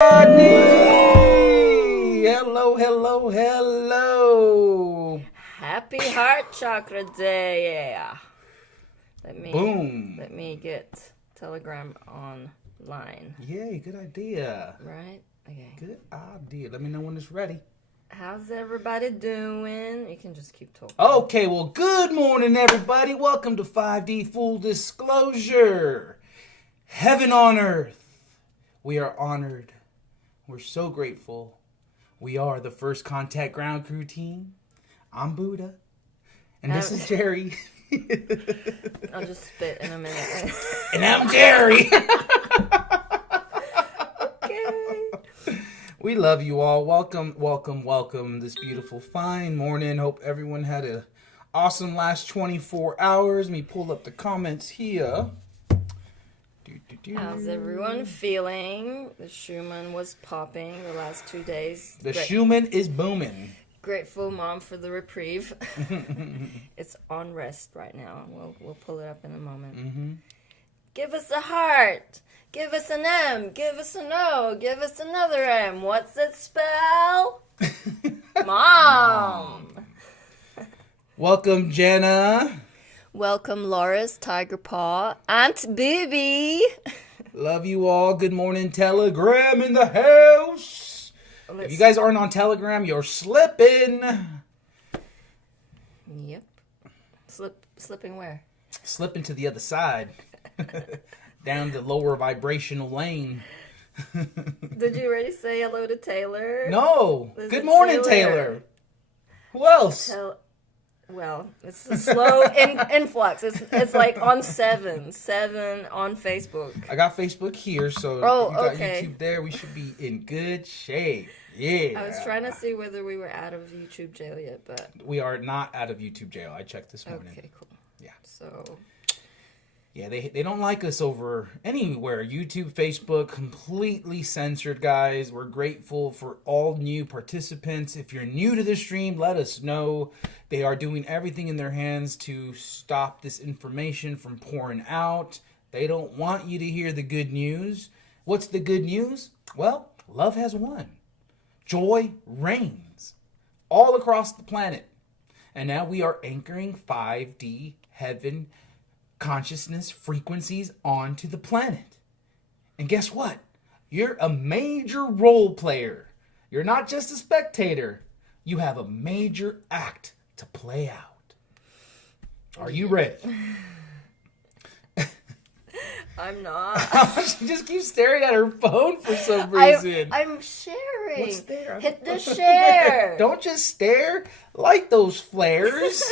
Hello, hello, hello. Happy Heart Chakra Day. Boom. Let me get Telegram online. Yay, good idea. Right? Okay. Good idea. Let me know when it's ready. How's everybody doing? You can just keep talking. Okay, well, good morning, everybody. Welcome to 5D Full Disclosure. Heaven on earth. We are honored. We're so grateful. We are the First Contact Ground Crew team. I'm Buddha. And this is Jerry. I'll just spit in a minute. And I'm Jerry. Okay. We love you all. Welcome, welcome, welcome this beautiful, fine morning. Hope everyone had an awesome last 24 hours. Let me pull up the comments here. How's everyone feeling? The Schumann was popping the last 2 days. The Schumann is booming. Grateful mom for the reprieve. It's on rest right now. We'll pull it up in a moment. Mm-hmm. Give us a heart. Give us an M. Give us an O. Give us another M. What's it spell? Mom. Welcome, Jenna. Welcome, Loris, Tiger Paw, Aunt Booby. Love you all. Good morning, Telegram in the house. If you guys aren't on Telegram, you're slipping. Yep. Slipping where? Slipping to the other side. Down the lower vibrational lane. Did you already say hello to Taylor? No. Good morning, Taylor. Who else? Well, it's a slow influx. It's like on seven on Facebook. I got Facebook here, so you got YouTube there. We should be in good shape. Yeah. I was trying to see whether we were out of YouTube jail yet, but we are not out of YouTube jail. I checked this morning. Okay, cool. Yeah. So. Yeah, they don't like us over anywhere. YouTube, Facebook, completely censored, guys. We're grateful for all new participants. If you're new to the stream, let us know. They are doing everything in their hands to stop this information from pouring out. They don't want you to hear the good news. What's the good news? Well, love has won. Joy reigns all across the planet. And now we are anchoring 5D heaven consciousness frequencies onto the planet. And guess what? You're a major role player. You're not just a spectator. You have a major act to play out. Are you ready? I'm not. She just keeps staring at her phone for some reason. I'm sharing. What's there? Hit the share. Don't just stare. Light those flares.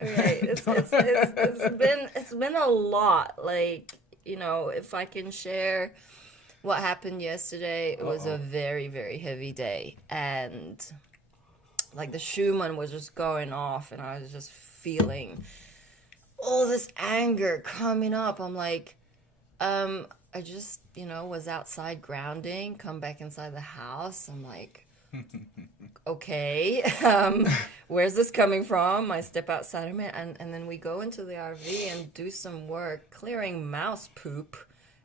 Okay, it's been a lot. Like, you know, if I can share what happened yesterday, it was a very, very heavy day. And like the Schumann was just going off and I was just feeling all this anger coming up. I'm like, I just, was outside grounding, come back inside the house. I'm like, okay, where's this coming from? I step outside of it, and then we go into the RV and do some work clearing mouse poop.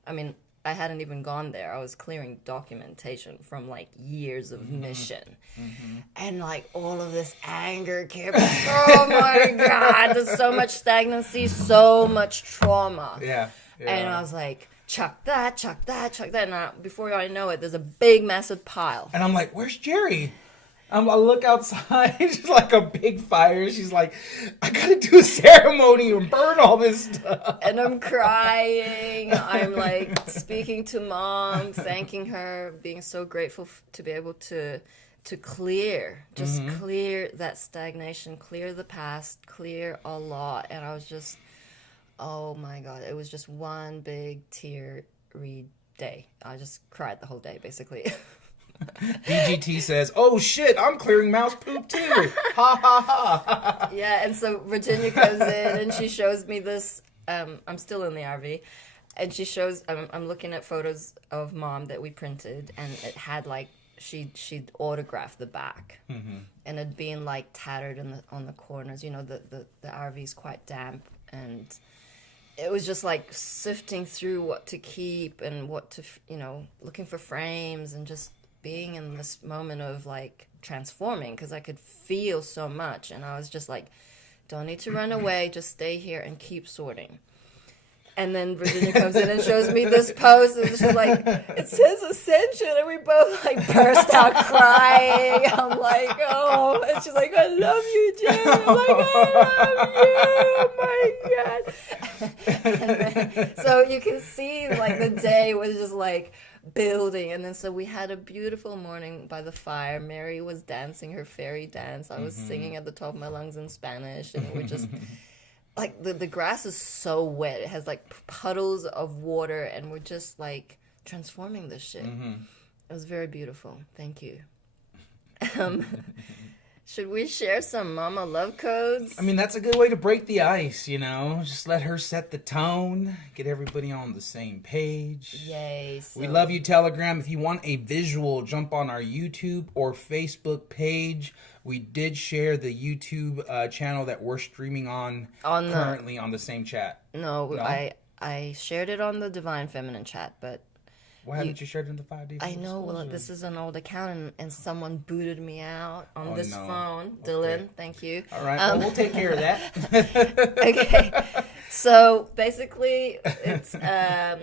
I mean, I hadn't even gone there. I was clearing documentation from like years of mission. Mm-hmm. And like all of this anger kept, oh my God, there's so much stagnancy, so much trauma. Yeah. And I was like, chuck that, chuck that, chuck that. And before I know it, there's a big, massive pile. And I'm like, where's Jerry? I look outside, it's like a big fire. She's like, I gotta do a ceremony and burn all this stuff. And I'm crying. I'm like speaking to Mom, thanking her, being so grateful to be able to clear, just clear that stagnation, clear the past, clear a lot. And I was just, oh my God, it was just one big teary day. I just cried the whole day, basically. DGT says, oh shit, I'm clearing mouse poop too. Ha ha ha. Yeah, and so Virginia comes in and she shows me this. I'm still in the RV. And she shows, I'm looking at photos of Mom that we printed. And it had like, she'd autographed the back. Mm-hmm. And it'd been like tattered on the corners. The RV's quite damp. And it was just like sifting through what to keep and what to, looking for frames and just being in this moment of like transforming, because I could feel so much, and I was just like, don't need to run away, just stay here and keep sorting. And then Virginia comes in and shows me this post, and she's like, it says Ascension, and we both like burst out crying. I'm like, oh, and she's like, I love you, Jen. I'm like, I love you, oh my God. So you can see like the day was just like building, and then so we had a beautiful morning by the fire. Mary was dancing her fairy dance. I was singing at the top of my lungs in Spanish, and we're just... like the grass is so wet. It has like puddles of water, and we're just like transforming this shit. It was very beautiful. Thank you. Should we share some mama love codes? I mean, that's a good way to break the ice, Just let her set the tone, get everybody on the same page. Yay. We love you, Telegram. If you want a visual, jump on our YouTube or Facebook page. We did share the YouTube channel that we're streaming on currently on the same chat. No? I shared it on the Divine Feminine chat, but... Why haven't you shared it in the 5D? I know. Well, this is an old account, and someone booted me out on this phone. Dylan, thank you. All right. Well, we'll take care of that. Okay. So, basically, it's a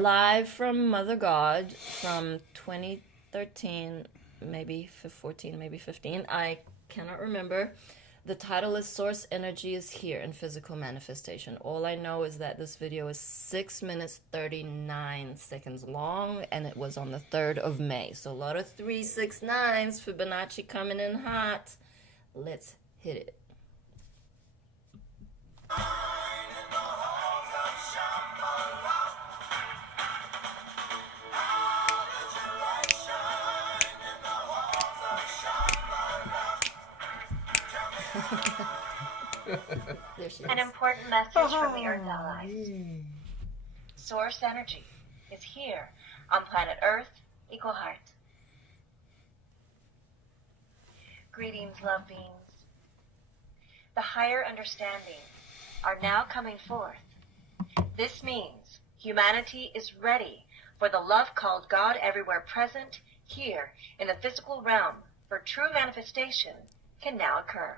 live from Mother God from 2013, maybe 14, maybe 15. I cannot remember. The title is Source Energy is Here in Physical Manifestation. All I know is that this video is 6 minutes 39 seconds long, and it was on the 3rd of May. So a lot of 369s, Fibonacci coming in hot. Let's hit it. An important message from the Earth Allies. Source energy is here on planet Earth, Equal Heart. Greetings, love beings. The higher understanding are now coming forth. This means humanity is ready for the love called God everywhere present here in the physical realm, for true manifestation can now occur.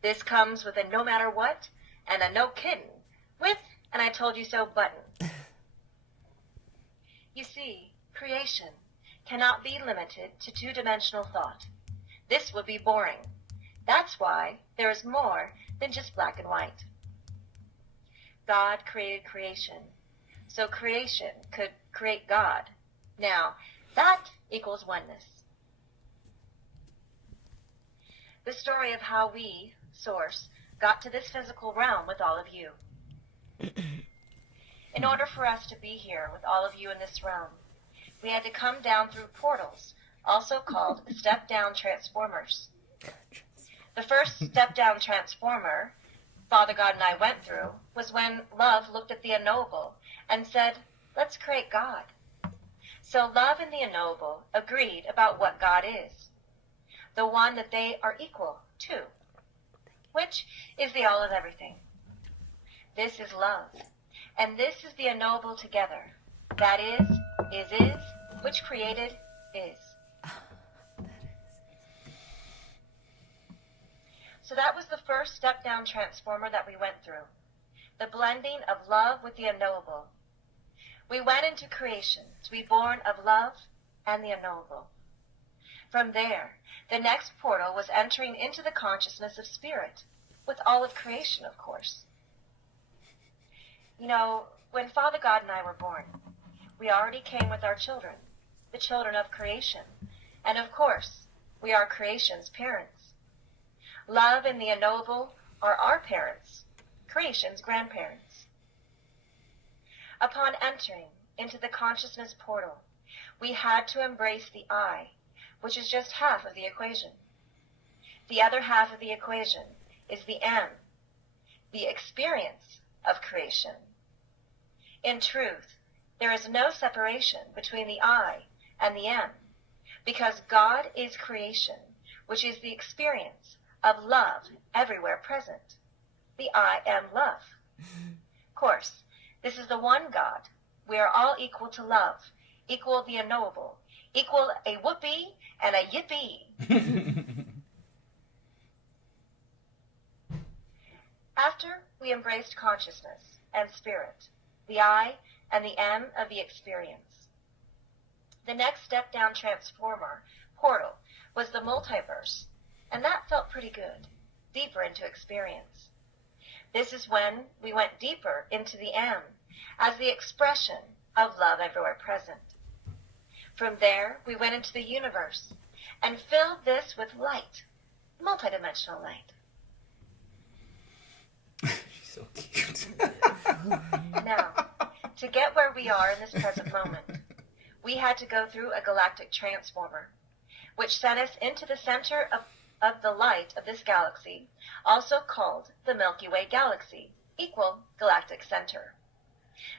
This comes with a no matter what and a no kidding with an I told you so button. You see, creation cannot be limited to two-dimensional thought. This would be boring. That's why there is more than just black and white. God created creation, so creation could create God. Now, that equals oneness. The story of how we, Source, got to this physical realm with all of you. In order for us to be here with all of you in this realm, we had to come down through portals, also called step-down transformers. The first step-down transformer Father God and I went through was when love looked at the unknowable and said, let's create God. So love and the unknowable agreed about what God is, the one that they are equal to, which is the all of everything. This is love, and this is the unknowable together. That is, which created is. So that was the first step-down transformer that we went through, the blending of love with the unknowable. We went into creation to be born of love and the unknowable. From there, the next portal was entering into the consciousness of spirit, with all of creation, of course. You know, when Father God and I were born, we already came with our children, the children of creation. And of course, we are creation's parents. Love and the unknowable are our parents, creation's grandparents. Upon entering into the consciousness portal, we had to embrace the I, which is just half of the equation. The other half of the equation is the M, the experience of creation. In truth, there is no separation between the I and the M, because God is creation, which is the experience of love everywhere present. The I am love, Course, this is the one God. We are all equal to love, equal the unknowable, equal a whoopee and a yippee. After we embraced consciousness and spirit, the I and the M of the experience, the next step down transformer portal was the multiverse, and that felt pretty good, deeper into experience. This is when we went deeper into the M as the expression of love everywhere present. From there, we went into the universe and filled this with light, multidimensional light. She's so cute. Now, to get where we are in this present moment, we had to go through a galactic transformer, which sent us into the center of the light of this galaxy, also called the Milky Way galaxy, equal galactic center.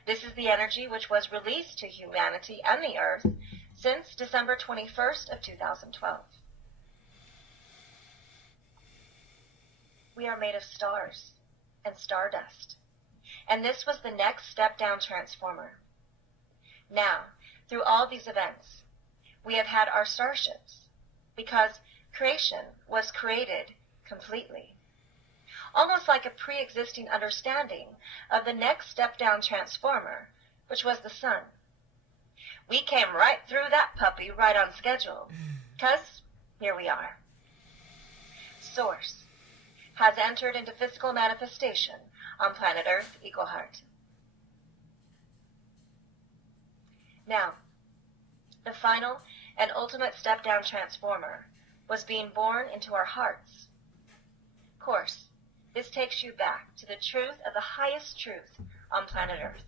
This is the energy which was released to humanity and the Earth since December 21st of 2012. We are made of stars and stardust, and this was the next step down transformer. Now, through all these events, we have had our starships, because creation was created completely, almost like a pre-existing understanding of the next step-down transformer, which was the sun. We came right through that puppy right on schedule, because here we are. Source has entered into physical manifestation on planet Earth, Equal Heart. Now, the final and ultimate step-down transformer was being born into our hearts. Of course, this takes you back to the truth of the highest truth on planet Earth.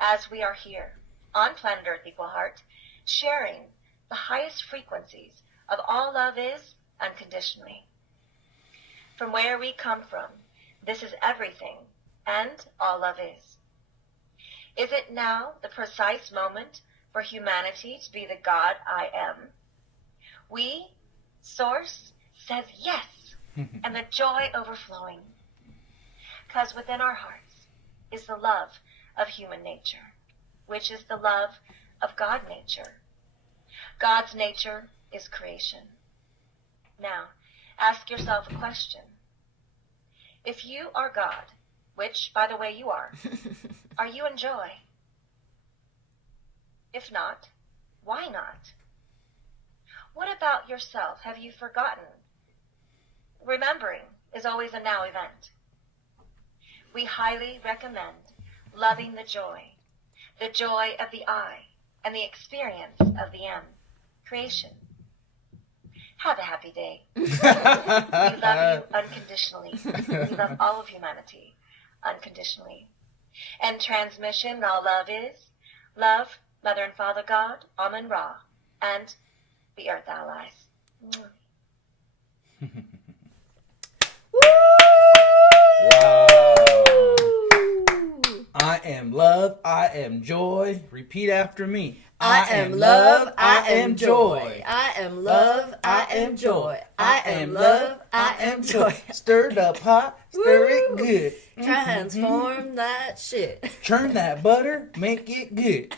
As we are here, on planet Earth Equal Heart, sharing the highest frequencies of all love is unconditionally. From where we come from, this is everything, and all love is. Is it now the precise moment for humanity to be the God I am? We, Source, says yes, and the joy overflowing. Because within our hearts is the love of human nature, which is the love of God nature. God's nature is creation. Now, ask yourself a question. If you are God, which, by the way, you are you in joy? If not, why not? What about yourself have you forgotten? Remembering is always a now event. We highly recommend loving the joy of the I, and the experience of the M, creation. Have a happy day. We love you unconditionally. We love all of humanity unconditionally. And transmission, all love is love, Mother and Father God, Amen Ra, and the Earth Allies. Wow. I am love, I am joy. Repeat after me. I am love, I am joy. I am love, I am joy. I am love, I am joy. Stirred up hot, stir it good. Transform that shit. Churn that butter, make it good.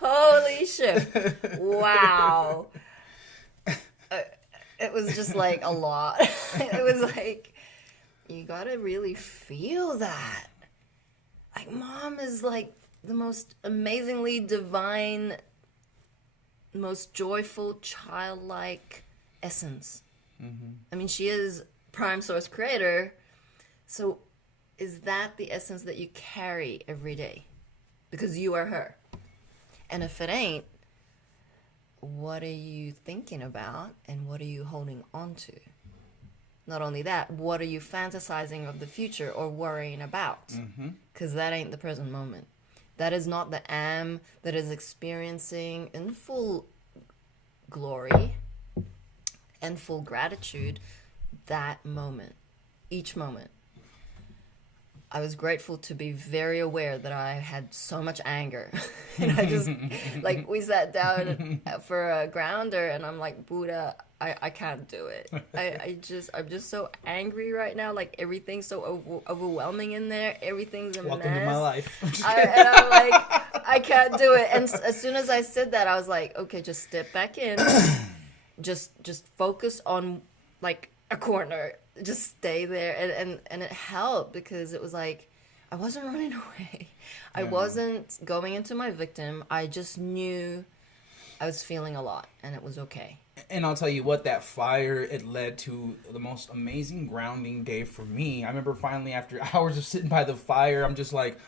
Holy shit. Wow. It was just like a lot. It was like, you gotta really feel that. Like, Mom is like the most amazingly divine, most joyful, childlike essence. Mm-hmm. I mean, she is Prime Source Creator. So is that the essence that you carry every day? Because you are her. And if it ain't, what are you thinking about and what are you holding on to? Not only that, what are you fantasizing of the future or worrying about? Because that ain't the present moment. That is not the am that is experiencing in full glory and full gratitude that moment, each moment. I was grateful to be very aware that I had so much anger. And I just, like, we sat down for a grounder and I'm like, Buddha, I can't do it. I'm just so angry right now. Like everything's so overwhelming in there. Everything's a Welcome mess. to my life. And I'm like, I can't do it. And as soon as I said that, I was like, okay, just step back in. just focus on like a corner. Just stay there. And it helped because it was like, I wasn't running away. I wasn't going into my victim. I just knew I was feeling a lot and it was okay. And I'll tell you what, that fire, it led to the most amazing grounding day for me. I remember finally after hours of sitting by the fire, I'm just like,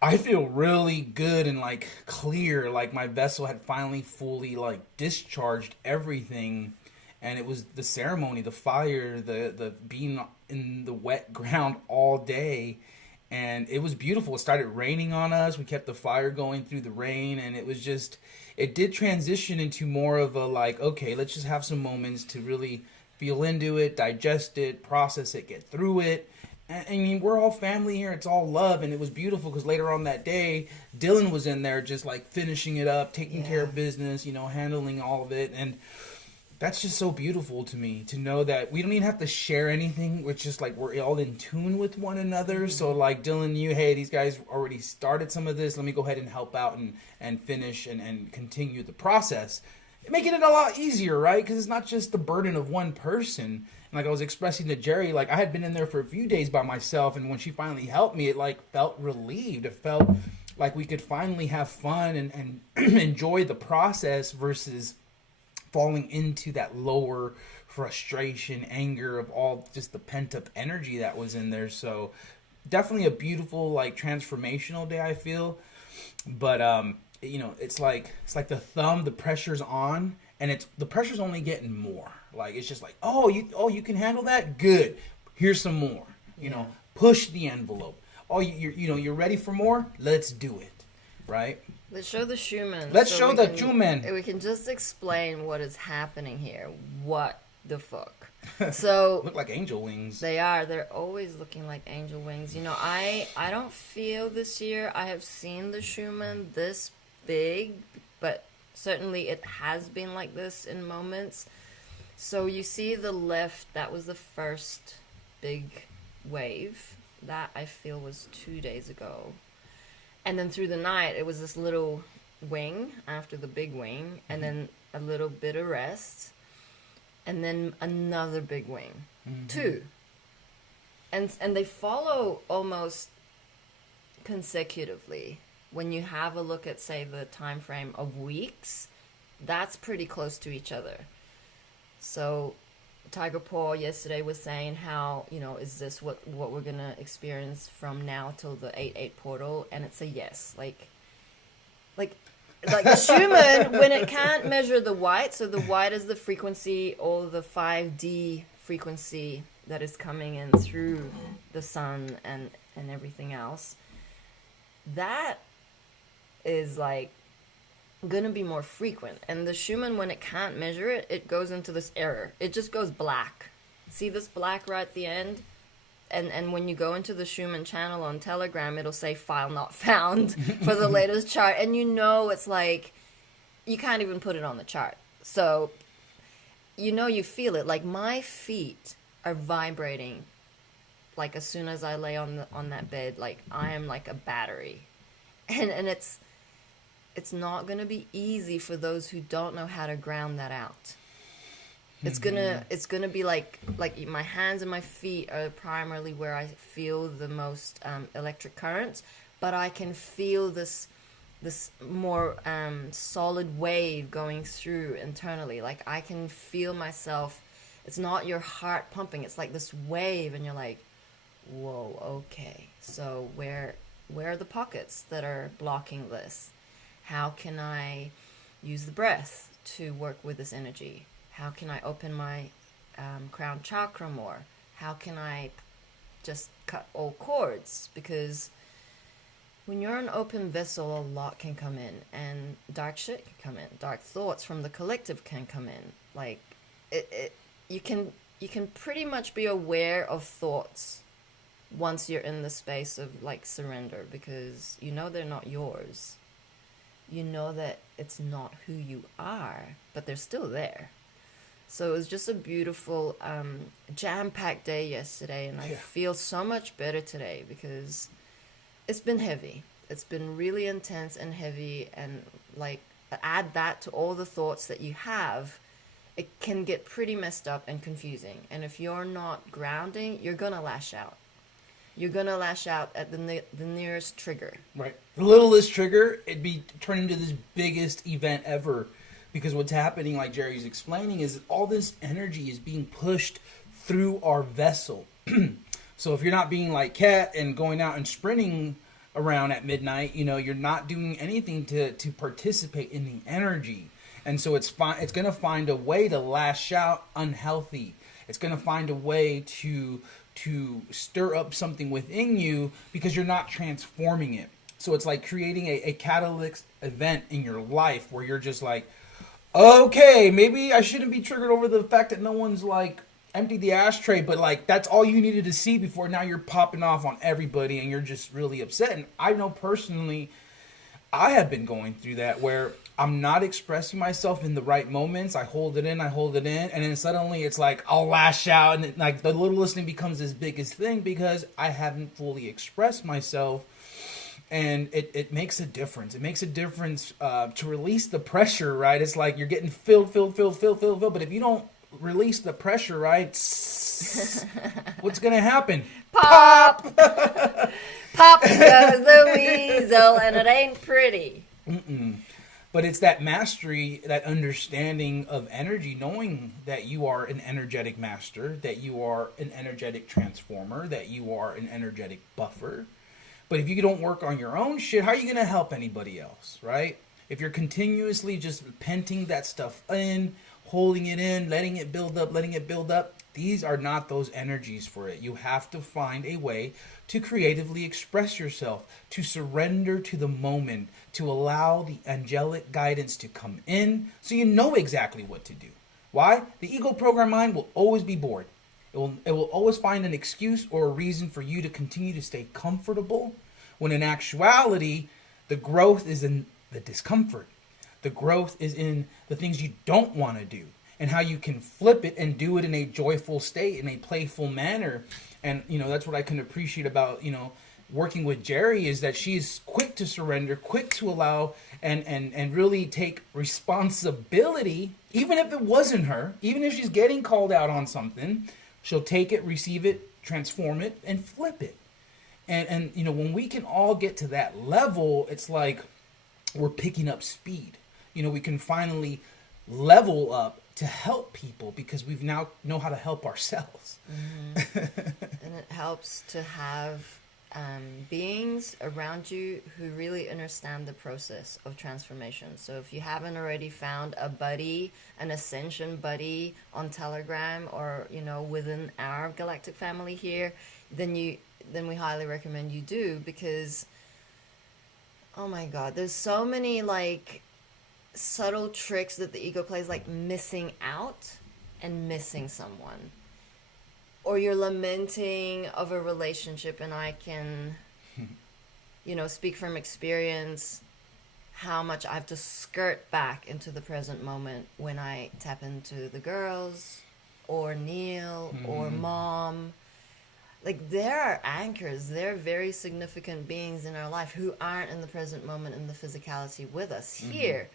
I feel really good and like clear. Like my vessel had finally fully like discharged everything. And it was the ceremony, the fire, the being in the wet ground all day. And it was beautiful. It started raining on us. We kept the fire going through the rain. And it was just, it did transition into more of a like, okay, let's just have some moments to really feel into it, digest it, process it, get through it. And, I mean, we're all family here. It's all love. And it was beautiful because later on that day, Dylan was in there just like finishing it up, taking care of business, you know, handling all of it. And that's just so beautiful to me to know that we don't even have to share anything. We're just like, we're all in tune with one another. Mm-hmm. So like Dylan, you, hey, these guys already started some of this. Let me go ahead and help out and finish and continue the process. Making it a lot easier, right? Because it's not just the burden of one person. And like I was expressing to Jerry, like I had been in there for a few days by myself. And when she finally helped me, it like felt relieved. It felt like we could finally have fun and enjoy the process versus falling into that lower frustration, anger of all just the pent-up energy that was in there. So definitely a beautiful, like, transformational day, I feel. But you know, it's like the thumb, the pressure's on, and the pressure's only getting more. Like it's just like, you can handle that? Good. Here's some more. You know, push the envelope. Oh, you're ready for more? Let's do it. Right? Let's show the Schumann. Let's show the Schumann. We can just explain what is happening here. What the fuck? So look like angel wings. They are. They're always looking like angel wings. You know, I don't feel this year I have seen the Schumann this big, but certainly it has been like this in moments. So you see the lift, that was the first big wave. That I feel was 2 days ago. And then through the night, it was this little wing after the big wing, and then a little bit of rest, and then another big wing, 2. And they follow almost consecutively. When you have a look at, say, the time frame of weeks, that's pretty close to each other. So Tiger Paul yesterday was saying how, you know, is this what we're going to experience from now till the 8-8 portal? And it's a yes. Like the Schumann, when it can't measure the white, so the white is the frequency or the 5D frequency that is coming in through the sun and everything else, that is like going to be more frequent. And the Schumann, when it can't measure it, it goes into this error. It just goes black. See this black right at the end? And when you go into the Schumann channel on Telegram, it'll say file not found for the latest chart. And you know, it's like, you can't even put it on the chart. So, you know, you feel it. Like my feet are vibrating. Like as soon as I lay on that bed, like I am like a battery. And it's not going to be easy for those who don't know how to ground that out. It's gonna be like my hands and my feet are primarily where I feel the most electric currents, but I can feel this more solid wave going through internally. Like I can feel myself. It's not your heart pumping. It's like this wave, and you're like, whoa, okay. So where are the pockets that are blocking this? How can I use the breath to work with this energy? How can I open my crown chakra more? How can I just cut all cords? Because when you're an open vessel, a lot can come in, and dark shit can come in. Dark thoughts from the collective can come in. Like you can pretty much be aware of thoughts once you're in the space of like surrender, because you know they're not yours. You know that it's not who you are, but they're still there. So it was just a beautiful, jam-packed day yesterday, and I feel so much better today because it's been heavy. It's been really intense and heavy, and like add that to all the thoughts that you have, it can get pretty messed up and confusing. And if you're not grounding, you're gonna lash out. You're gonna lash out at the nearest trigger. Right. The littlest trigger, it'd be turned into this biggest event ever. Because what's happening, like Jerry's explaining, is all this energy is being pushed through our vessel. So if you're not being like Kat and going out and sprinting around at midnight, you're not doing anything to participate in the energy. And so it's going to find a way to lash out unhealthy. It's going to find a way to stir up something within you because you're not transforming it. So it's like creating a catalytic event in your life where you're just like, okay, maybe I shouldn't be triggered over the fact that no one's like emptied the ashtray, but like that's all you needed to see before now you're popping off on everybody and you're just really upset. And I know personally, I have been going through that where I'm not expressing myself in the right moments. I hold it in, and then suddenly it's like I'll lash out, and like the littlest thing becomes this biggest thing because I haven't fully expressed myself. And it makes a difference. It makes a difference to release the pressure, right? It's like you're getting filled. But if you don't release the pressure, right, what's going to happen? Pop! Pop goes the weasel, and it ain't pretty. But it's that mastery, that understanding of energy, knowing that you are an energetic master, that you are an energetic transformer, that you are an energetic buffer. But if you don't work on your own shit, how are you going to help anybody else, right? If you're continuously just penting that stuff in, holding it in, letting it build up, these are not those energies for it. You have to find a way to creatively express yourself, to surrender to the moment, to allow the angelic guidance to come in so you know exactly what to do. Why? The ego program mind will always be bored. It will always find an excuse or a reason for you to continue to stay comfortable, when in actuality, the growth is in the discomfort. The growth is in the things you don't want to do and how you can flip it and do it in a joyful state, in a playful manner. And, that's what I can appreciate about, working with Jerry is that she's quick to surrender, quick to allow and really take responsibility, even if it wasn't her, even if she's getting called out on something. She'll take it, receive it, transform it, and flip it. And when we can all get to that level, it's like we're picking up speed. We can finally level up to help people because we've now know how to help ourselves. Mm-hmm. And it helps to have beings around you who really understand the process of transformation. So if you haven't already found a buddy, an Ascension buddy on Telegram or, within our galactic family here, then we highly recommend you do, because, oh my God, there's so many like subtle tricks that the ego plays, like missing out and missing someone. Or you're lamenting of a relationship, and I can, speak from experience how much I have to skirt back into the present moment when I tap into the girls or Neil or Mom. Like, there are anchors, they're very significant beings in our life who aren't in the present moment in the physicality with us here.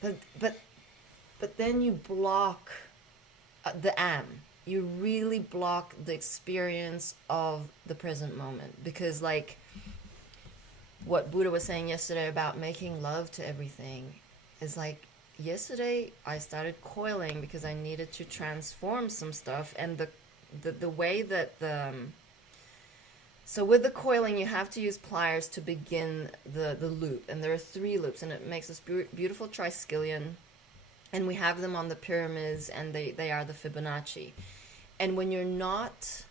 But then you block the you really block the experience of the present moment, because like what Buddha was saying yesterday about making love to everything is like, yesterday I started coiling because I needed to transform some stuff, and the way that so with the coiling you have to use pliers to begin the loop, and there are 3 loops, and it makes this beautiful triskelion. And we have them on the pyramids, and they are the Fibonacci. And when you're not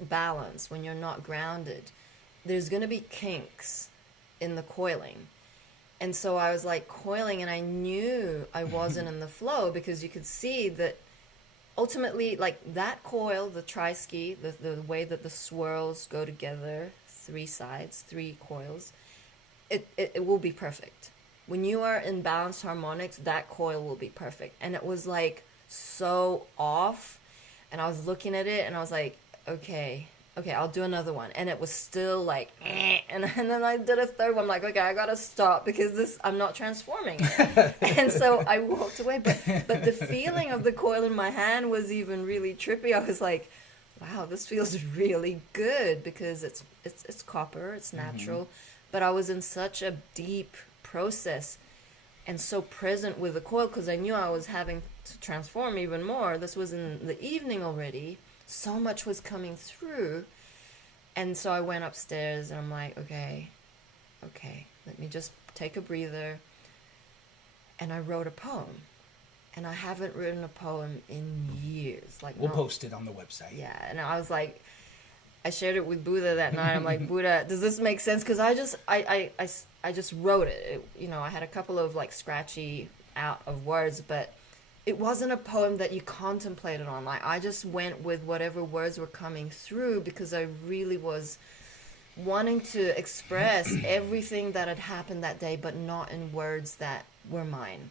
balanced, when you're not grounded, there's going to be kinks in the coiling. And so I was like coiling, and I knew I wasn't in the flow, because you could see that ultimately, like that coil, the tri-ski, the way that the swirls go together, 3 sides, 3 coils, it will be perfect. when you are in balanced harmonics, that coil will be perfect. And it was like so off. And I was looking at it and I was like, okay, I'll do another one. And it was still like, eh. And then I did a third one. I'm like, okay, I gotta stop because I'm not transforming it. And so I walked away. But the feeling of the coil in my hand was even really trippy. I was like, wow, this feels really good because it's copper, it's natural. But I was in such a deep process and so present with the coil because I knew I was having to transform even more. This was in the evening already. So much was coming through. And so I went upstairs and I'm like, okay, let me just take a breather. And I wrote a poem. And I haven't written a poem in years. Like, we'll post it on the website. Yeah, and I was like, I shared it with Buddha that night. I'm like, Buddha, does this make sense? Because I just wrote it. I had a couple of like scratchy out of words, but it wasn't a poem that you contemplated on. Like, I just went with whatever words were coming through because I really was wanting to express everything that had happened that day, but not in words that were mine.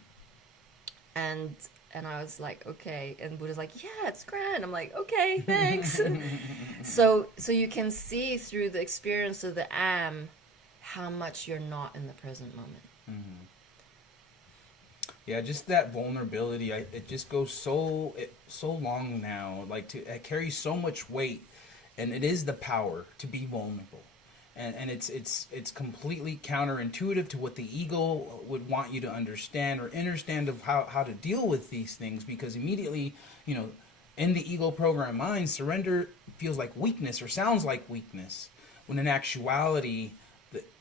And I was like, okay. And Buddha's like, yeah, it's grand. I'm like, okay, thanks. So you can see through the experience of the am how much you're not in the present moment. Mm-hmm. Yeah, just that vulnerability. It just goes so long now. Like it carries so much weight, and it is the power to be vulnerable. And it's completely counterintuitive to what the ego would want you to understand or understand of how to deal with these things, because immediately, in the ego program mind, surrender feels like weakness or sounds like weakness, when in actuality,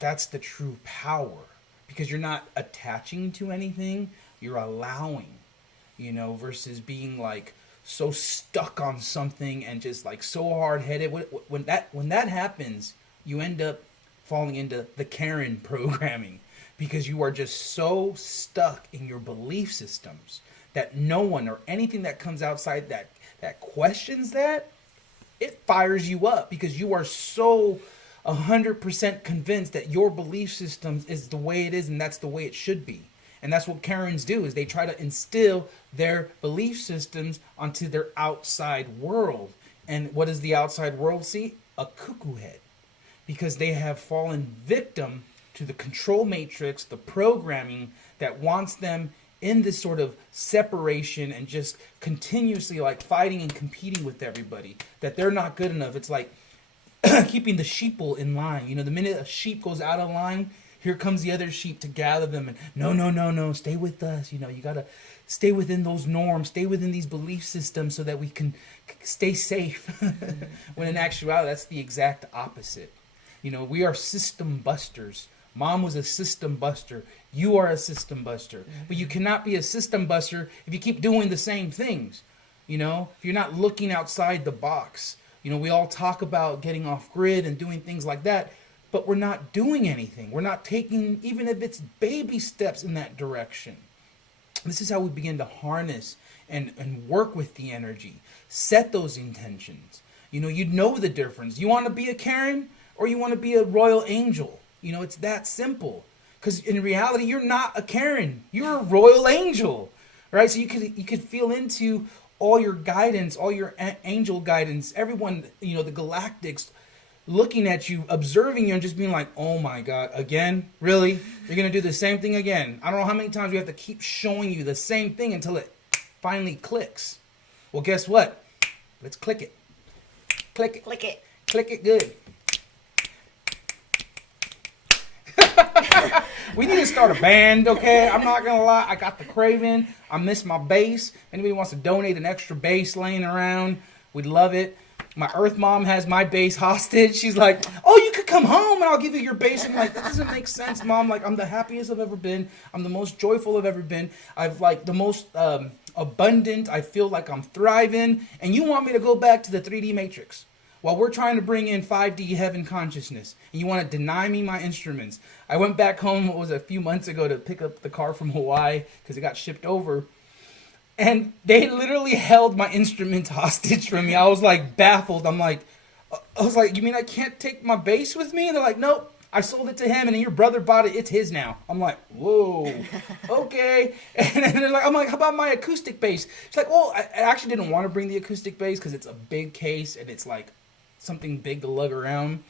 that's the true power, because you're not attaching to anything, you're allowing, versus being like so stuck on something and just like so hard-headed. When that happens, you end up falling into the Karen programming, because you are just so stuck in your belief systems that no one or anything that comes outside that questions that, it fires you up, because you are so 100% convinced that your belief system is the way it is and that's the way it should be. And that's what Karens do, is they try to instill their belief systems onto their outside world. And what does the outside world see? A cuckoo head. Because they have fallen victim to the control matrix, the programming that wants them in this sort of separation and just continuously like fighting and competing with everybody, that they're not good enough. It's like keeping the sheeple in line. The minute a sheep goes out of line, here comes the other sheep to gather them. And no, stay with us. You got to stay within those norms, stay within these belief systems so that we can stay safe. When in actuality, that's the exact opposite. We are system busters. Mom was a system buster. You are a system buster. But you cannot be a system buster if you keep doing the same things. If you're not looking outside the box. We all talk about getting off grid and doing things like that, but we're not doing anything. We're not taking, even if it's baby steps in that direction. This is how we begin to harness and work with the energy. Set those intentions. You know the difference. You want to be a Karen or you want to be a royal angel. It's that simple. Because in reality, you're not a Karen. You're a royal angel, right? So you could feel into all your guidance, all your angel guidance, everyone, the galactics looking at you, observing you, and just being like, oh my God, again? Really? You're going to do the same thing again? I don't know how many times we have to keep showing you the same thing until it finally clicks. Well, guess what? Let's click it. Click it. Click it. Click it good. We need to start a band, okay? I'm not gonna lie, I got the craving. I miss my bass. Anybody wants to donate an extra bass laying around, we'd love it. My Earth Mom has my bass hostage. She's like, oh, you could come home and I'll give you your bass. I'm like, that doesn't make sense, Mom. Like, I'm the happiest I've ever been. I'm the most joyful I've ever been. I've like the most abundant. I feel like I'm thriving. And you want me to go back to the 3D matrix while we're trying to bring in 5D heaven consciousness, and you want to deny me my instruments. I went back home, a few months ago, to pick up the car from Hawaii because it got shipped over, and they literally held my instruments hostage from me. I was like baffled. I was like, you mean I can't take my bass with me? And they're like, nope, I sold it to him, and then your brother bought it. It's his now. I'm like, whoa, okay. And then they're like, I'm like, how about my acoustic bass? She's like, well, I actually didn't want to bring the acoustic bass because it's a big case and it's like something big to lug around.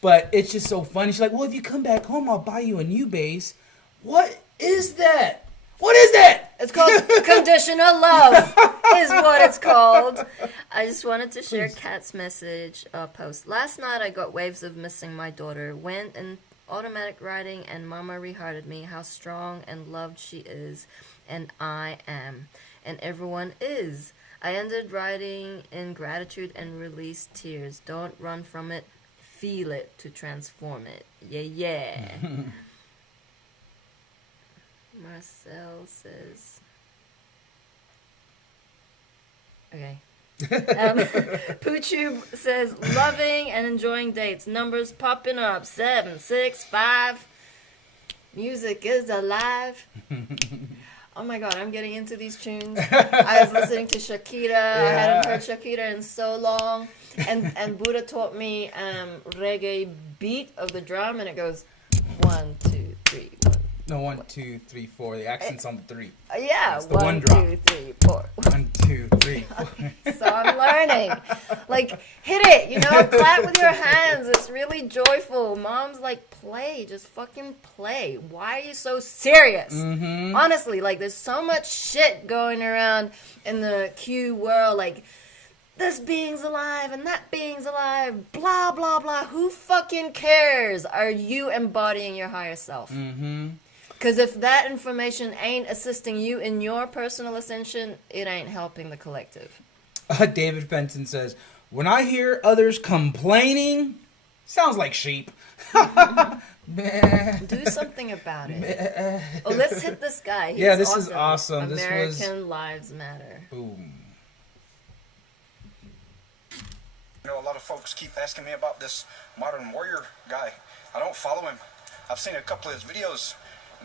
But it's just so funny. She's like, well, if you come back home, I'll buy you a new bass. What is that? What is that? It's called Conditional Love, is what it's called. I just wanted to share Kat's message post. Last night I got waves of missing my daughter. Went in automatic riding and Mama rehearted me how strong and loved she is. And I am. And everyone is. I ended riding in gratitude and released tears. Don't run from it. Feel it to transform it. Yeah. Marcel says, okay. Poochoo says, loving and enjoying dates. Numbers popping up. 7, 6, 5. Music is alive. Oh my god, I'm getting into these tunes. I was listening to Shakira. Yeah. I hadn't heard Shakira in so long. And Buddha taught me reggae beat of the drum, and it goes 1, 2, 3, 1. No, 1, 2, 3, 4. The accent's on the 3. Yeah, it's the one drop. 1, 2, 3, 4. 1, 2, 3, 4. So I'm learning. Like, hit it, you know, clap with your hands. It's really joyful. Mom's like, play, just fucking play. Why are you so serious? Mm-hmm. Honestly, like, there's so much shit going around in the Q world, like, this being's alive and that being's alive, blah, blah, blah. Who fucking cares? Are you embodying your higher self? Mm-hmm. Because if that information ain't assisting you in your personal ascension, it ain't helping the collective. David Fenton says, when I hear others complaining, sounds like sheep. Do something about it. Oh, let's hit this guy. He's this awesome. is awesome. American Lives Matter. Boom. You know, a lot of folks keep asking me about this Modern Warrior guy. I don't follow him. I've seen a couple of his videos.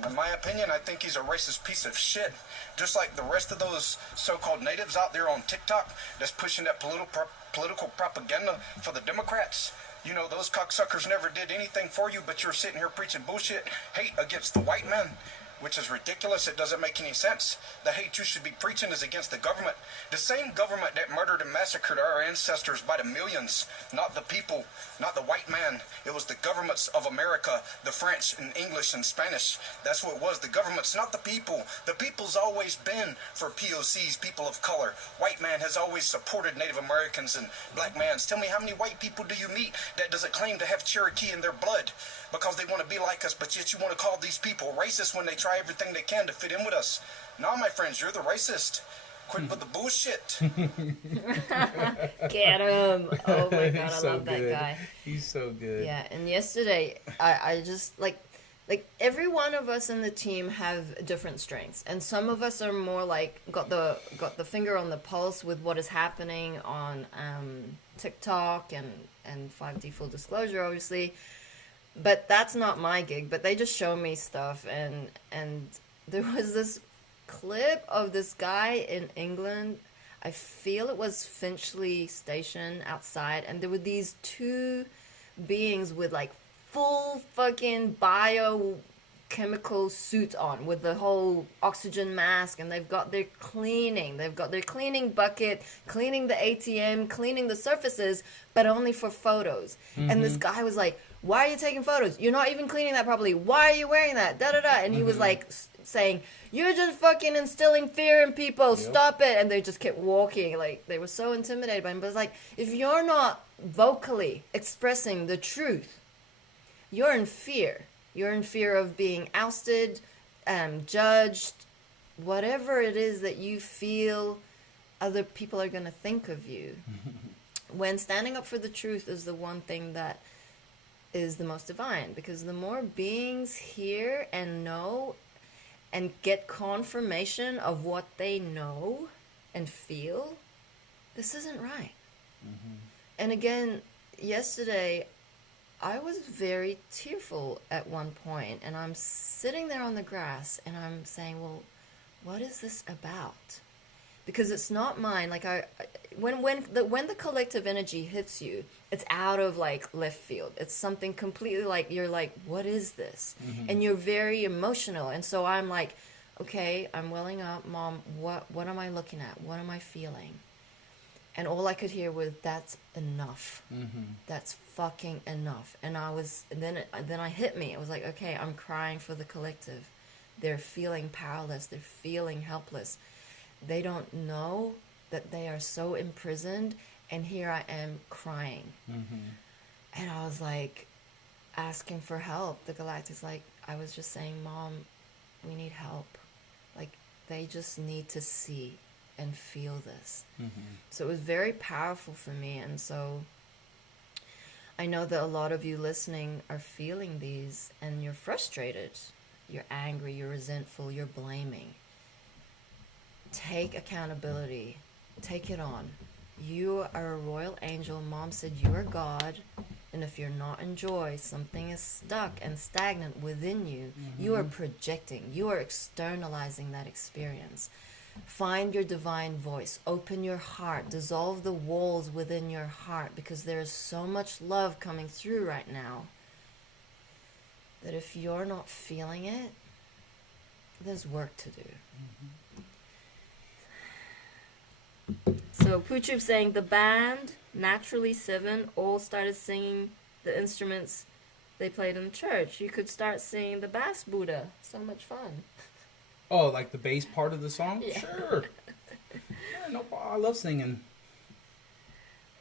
In my opinion, I think he's a racist piece of shit. Just like the rest of those so-called natives out there on TikTok that's pushing that political propaganda for the Democrats. You know, those cocksuckers never did anything for you, but you're sitting here preaching bullshit, hate against the white man, which is ridiculous. It doesn't make any sense. The hate you should be preaching is against the government. The same government that murdered and massacred our ancestors by the millions. Not the people, not the white man. It was the governments of America, the French and English and Spanish. That's what it was. The governments, not the people. The people's always been for POCs, people of color. White man has always supported Native Americans and black mans. Tell me, how many white people do you meet that doesn't claim to have Cherokee in their blood because they want to be like us, but yet you want to call these people racist when they try everything they can to fit in with us? No, my friends, you're the racist. Quit with the bullshit. Get him. Oh my god, I so love that good. guy. He's so good. Yeah, and yesterday, I just, like every one of us in the team have different strengths, and some of us are more like, got the finger on the pulse with what is happening on TikTok and 5D Full Disclosure, obviously. But that's not my gig. But they just show me stuff, and there was this clip of this guy in England. I feel it was Finchley Station outside, and there were these two beings with like full fucking biochemical suits on with the whole oxygen mask, and they've got their cleaning bucket, cleaning the ATM, cleaning the surfaces, but only for photos. Mm-hmm. And this guy was like, why are you taking photos? You're not even cleaning that properly. Why are you wearing that? Da da da. And he was like saying, you're just fucking instilling fear in people. Yep. Stop it. And they just kept walking. Like, they were so intimidated by him. But it's like, if you're not vocally expressing the truth, you're in fear. You're in fear of being ousted, judged, whatever it is that you feel other people are going to think of you. When standing up for the truth is the one thing that is the most divine, because the more beings hear and know and get confirmation of what they know and feel, this isn't right. Mm-hmm. And again, yesterday, I was very tearful at one point, and I'm sitting there on the grass, and I'm saying, well, what is this about? Because it's not mine. Like, when the collective energy hits you, it's out of like left field. It's something completely like, you're like, what is this? And you're very emotional. And so I'm like, okay, I'm welling up, Mom, what am I looking at? What am I feeling? And all I could hear was, that's enough. That's fucking enough. And then I hit me. It was like, okay, I'm crying for the collective. They're feeling powerless. They're feeling helpless. They don't know that they are so imprisoned. And here I am crying. And I was like, asking for help. The Galactic's like, I was just saying, Mom, we need help. Like, they just need to see and feel this. So it was very powerful for me. And so I know that a lot of you listening are feeling these, and you're frustrated, you're angry, you're resentful, you're blaming. Take accountability. Take it on. You are a royal angel. Mom said you are God. And if you're not in joy, something is stuck and stagnant within you. You are projecting. You are externalizing that experience. Find your divine voice. Open your heart. Dissolve the walls within your heart, because there is so much love coming through right now that if you're not feeling it, there's work to do. So Puchup saying the band, Naturally Seven, all started singing the instruments they played in church. You could start singing the bass Buddha. So much fun. Oh, like the bass part of the song? Yeah. Sure. Yeah, no problem. I love singing.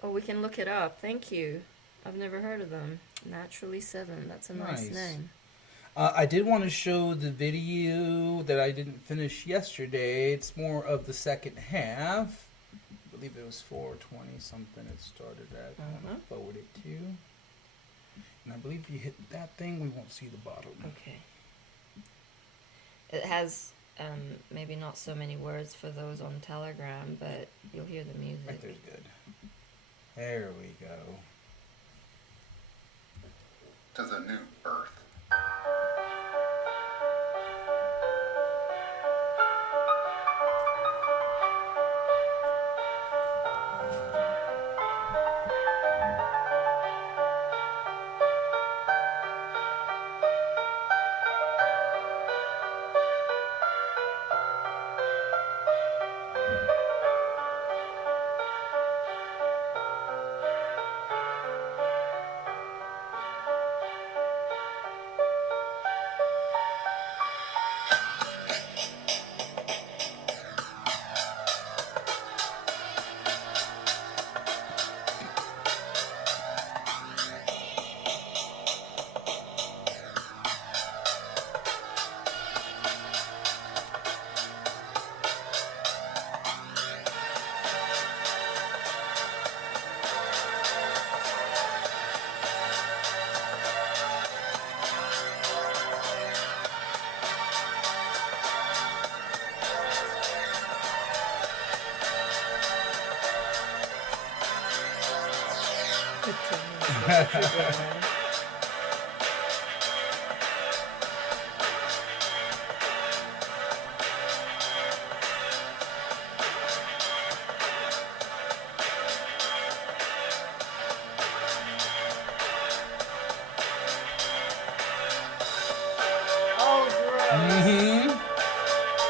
Oh, we can look it up. Thank you. I've never heard of them. Naturally Seven. That's a nice name. I did want to show the video that I didn't finish yesterday. It's more of the second half. I believe it was 420 something it started at. I want to forward it to you. And I believe if you hit that thing, we won't see the bottom. Okay. It has maybe not so many words for those on Telegram, but you'll hear the music. Right there's good. There we go. To the new earth.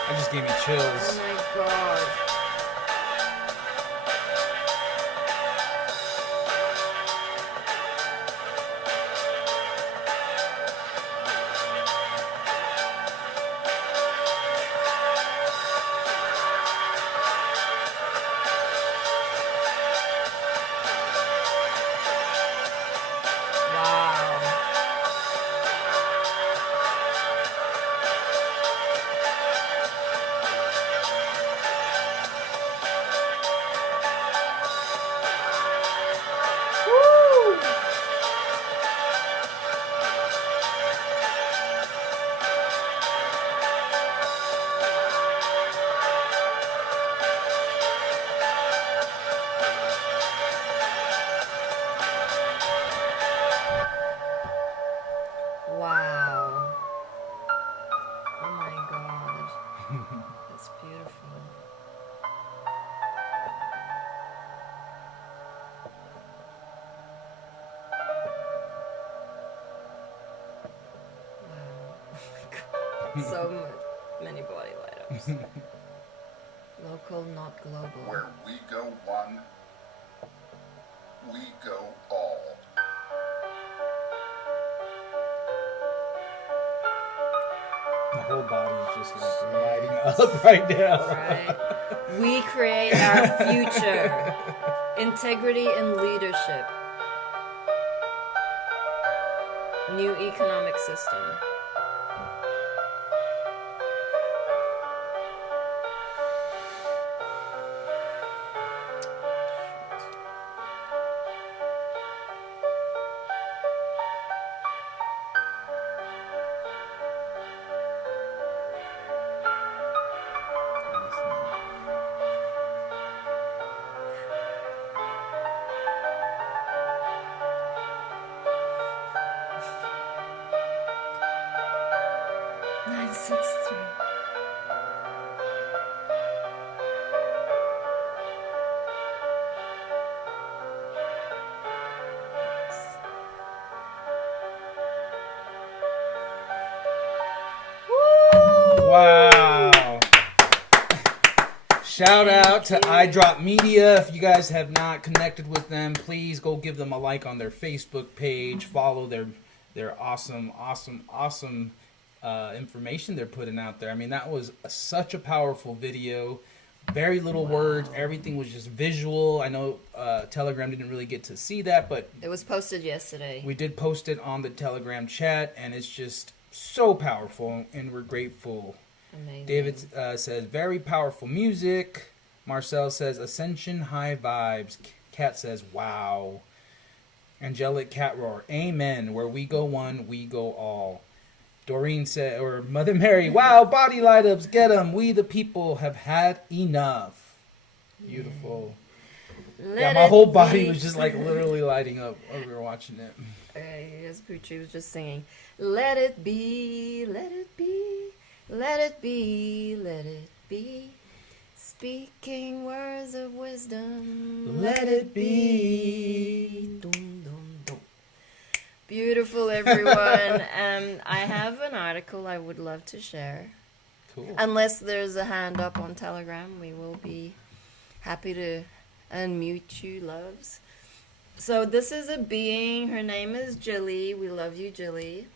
That just gave me chills. Oh my god. Wow. So many body light ups. Local, not global. Where we go one, we go all. The whole body is just like lighting up right now. Right. We create our future. Integrity and leadership. New economic system. Wow. Shout out to iDrop Media. If you guys have not connected with them, please go give them a like on their Facebook page. Follow their awesome information they're putting out there. I mean, that was such a powerful video. Very little words. Everything was just visual. I know Telegram didn't really get to see that, but It was posted yesterday. we did post it on the Telegram chat, and it's just so powerful, and we're grateful. Amazing. David says, very powerful music. Marcel says, Ascension, high vibes. Kat says, wow. Angelic Cat Roar, amen. Where we go one, we go all. Doreen said, or Mother Mary, wow, body light ups, get them. We the people have had enough. Beautiful. Yeah, my whole body was just like literally lighting up when we were watching it. Yes, Poochie was just singing, let it be, let it be, let it be, let it be. Speaking words of wisdom, let it be. Dum, dum, dum. Beautiful, everyone. I have an article I would love to share. Cool. Unless there's a hand up on Telegram, we will be happy to unmute you, loves. So this is a being. Her name is Jilly. We love you, Jilly.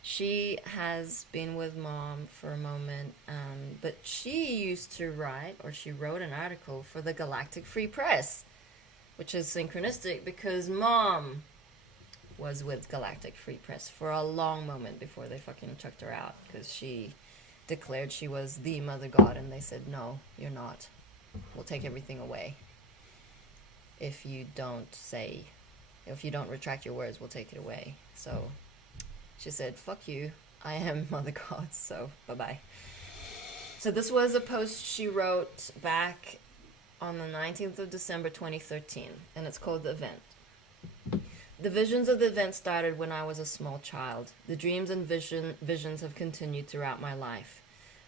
She has been with Mom for a moment, but she used to write, or she wrote an article for the Galactic Free Press, which is synchronistic because Mom was with Galactic Free Press for a long moment before they fucking chucked her out because she declared she was the Mother God, and they said, no, you're not. We'll take everything away. If you don't retract your words, we'll take it away. So she said, fuck you, I am Mother God, so bye-bye. So this was a post she wrote back on the 19th of December 2013, and it's called The Event. The visions of the event started when I was a small child. The dreams and visions have continued throughout my life.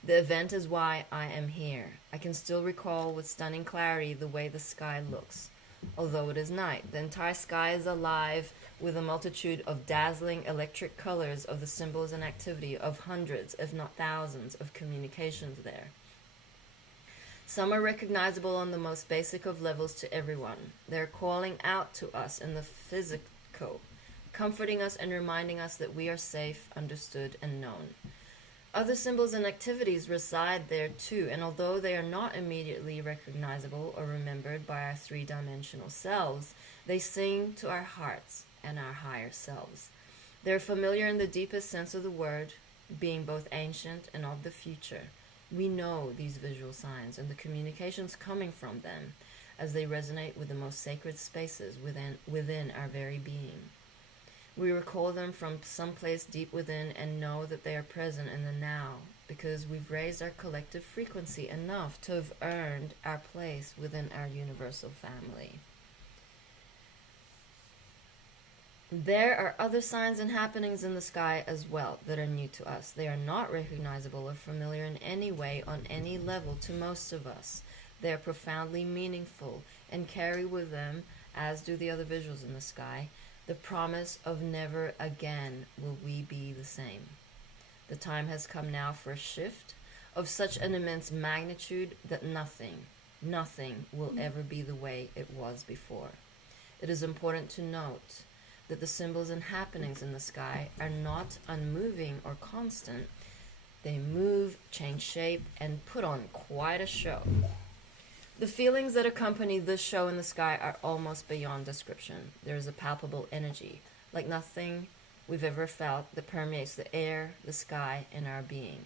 The event is why I am here. I can still recall with stunning clarity the way the sky looks. Although it is night, the entire sky is alive with a multitude of dazzling electric colors of the symbols and activity of hundreds, if not thousands, of communications there. Some are recognizable on the most basic of levels to everyone. They're calling out to us in the physical, comforting us and reminding us that we are safe, understood, and known. Other symbols and activities reside there too, and although they are not immediately recognizable or remembered by our three-dimensional selves, they sing to our hearts and our higher selves. They're familiar in the deepest sense of the word, being both ancient and of the future. We know these visual signs and the communications coming from them as they resonate with the most sacred spaces within our very being. We recall them from someplace deep within and know that they are present in the now because we've raised our collective frequency enough to have earned our place within our universal family. There are other signs and happenings in the sky as well that are new to us. They are not recognizable or familiar in any way on any level to most of us. They are profoundly meaningful and carry with them, as do the other visuals in the sky, the promise of never again will we be the same. The time has come now for a shift of such an immense magnitude that nothing will ever be the way it was before. It is important to note that the symbols and happenings in the sky are not unmoving or constant. They move, change shape, and put on quite a show. The feelings that accompany this show in the sky are almost beyond description. There is a palpable energy, like nothing we've ever felt, that permeates the air, the sky, and our being.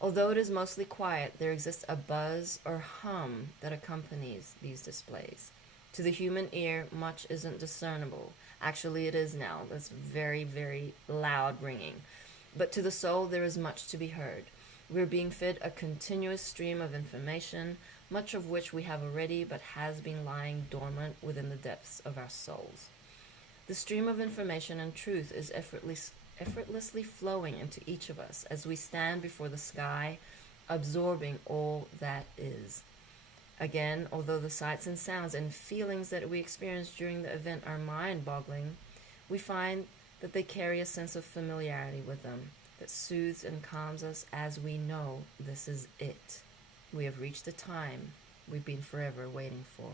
Although it is mostly quiet, there exists a buzz or hum that accompanies these displays. To the human ear, much isn't discernible. Actually, it is now. That's very, very loud ringing. But to the soul, there is much to be heard. We're being fed a continuous stream of information, much of which we have already, but has been lying dormant within the depths of our souls. The stream of information and truth is effortlessly flowing into each of us as we stand before the sky, absorbing all that is. Again, although the sights and sounds and feelings that we experience during the event are mind-boggling, we find that they carry a sense of familiarity with them that soothes and calms us as we know this is it. We have reached the time we've been forever waiting for.